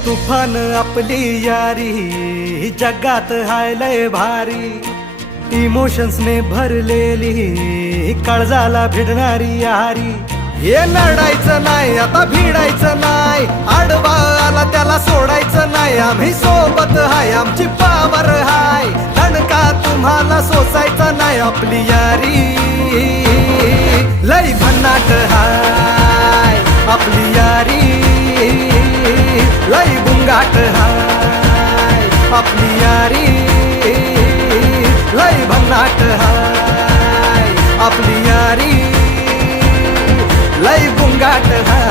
तुफान आपली यारी जगात हाय लय भारी, इमोशन्स ने भरलेली काळजाला भिडणारी यारी. हे लढायचं नाही आता भिडायचं नाही, आडवा आला त्याला सोडायचं नाही. आम्ही सोबत हाय आमची पावर हाय, दणका तुम्हाला सोसायचा नाही. आपली यारी लय भन्नाट हाय, आपली यारी लय बुंगाट हाय. आपली यारी लय भन्नाट हाय, आपली यारी लय बुंगाट हाय.